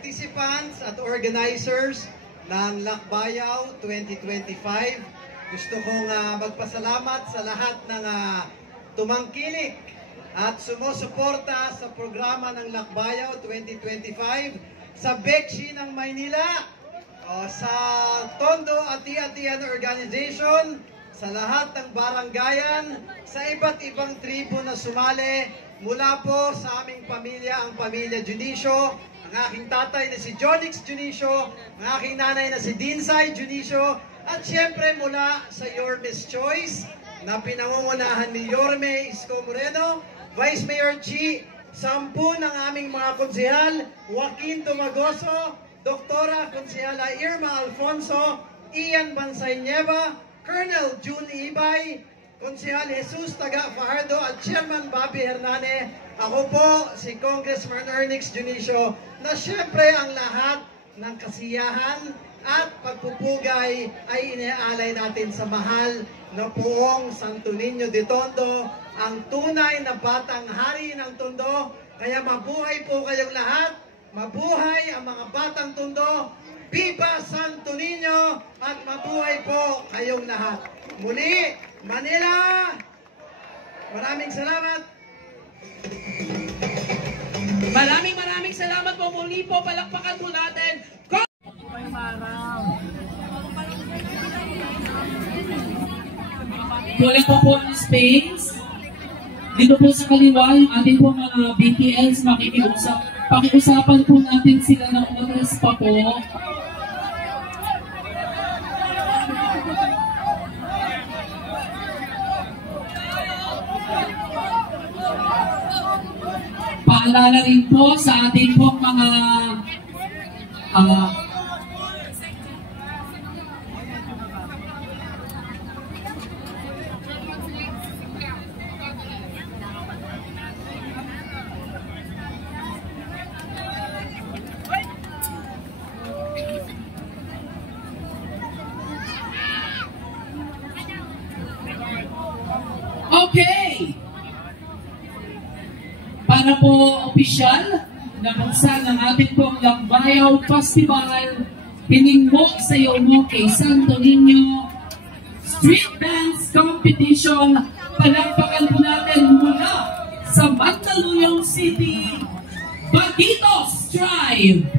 participants at organizers ng Lakbayaw 2025. Gusto kong magpasalamat sa lahat ng tumangkilik at sumusuporta sa programa ng Lakbayaw 2025 sa Bekshi ng Maynila, sa Tondo Ati-Atian Organization, sa lahat ng barangayan, sa iba't ibang tribo na sumali, mula po sa aming pamilya, ang pamilya Junicio, ang aking tatay na si Jonix Junicio, ang aking nanay na si Dinsay Junicio, at siyempre mula sa Yorme's Choice na pinangungunahan ni Yorme Isko Moreno, Vice Mayor Chi, 10 ng aming mga konsehal, Joaquin Tumagoso, Doktora Konsehala Irma Alfonso, Ian Bansay Nieva, Colonel June Ibay, Konsehal Jesus Taga Fajardo at Chairman Bobby Hernane. Ako po si Congressman Ernix Junicio, na siyempre ang lahat ng kasiyahan at pagpupugay ay iniaalay natin sa mahal na poong Santo Niño de Tondo, ang tunay na batang hari ng Tondo. Kaya mabuhay po kayong lahat, mabuhay ang mga batang Tondo, Viva Santo Niño, at mabuhay po kayong lahat. Muli, Manila, maraming salamat. Maraming salamat po. Muli po, palakpakan po natin. Kulang po ang space. Dito po sa kaliwa, yung ating po mga BTLs makikiusap. Pakiusapan po natin sila ng oras pa po. Paalala rin po sa ating po mga okay. Para po opisyal na buksan ng ating pong Lakbayaw Festival, hiningmo sa iyo mo kay Santo Niño Street Dance Competition. Palakpakan po natin mula sa Mandaluyong City, Baguitos Tribe.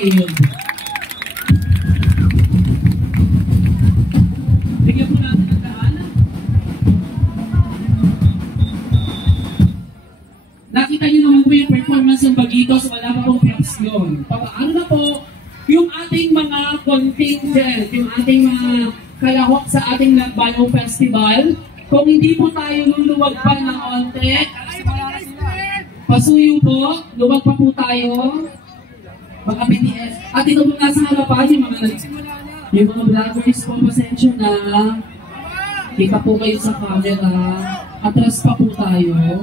live. Bigyan po natin ang daan. Nakita niyo naman po yung performance ng Baguitos, wala pa pong fraksyon. Ano na po, yung ating mga contingent, yung ating mga kalahok sa ating Lagbayaw Festival, kung hindi po tayo luluwag pa ng onte, pasuyo po, luwag pa po tayo, mga BTS. At ito po nasa harapan, yung mga vloggers po, pasensya na, kita po kayo sa camera, atras pa po tayo.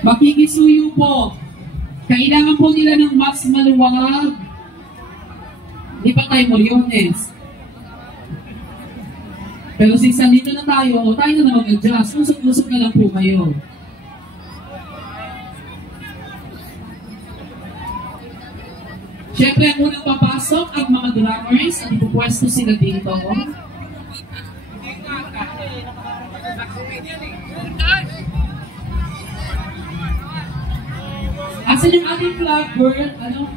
Makikisuyo po. Kailangan po nila ng mas maluwag. Di pa tayo Moriones. Pero since nandito na tayo na mag-adjust. Usok-usok na lang po kayo. Siyempre, ang unang papasok ang mga drummers at ipupwesto sila dito. Asan yung ating flag bird? Ano?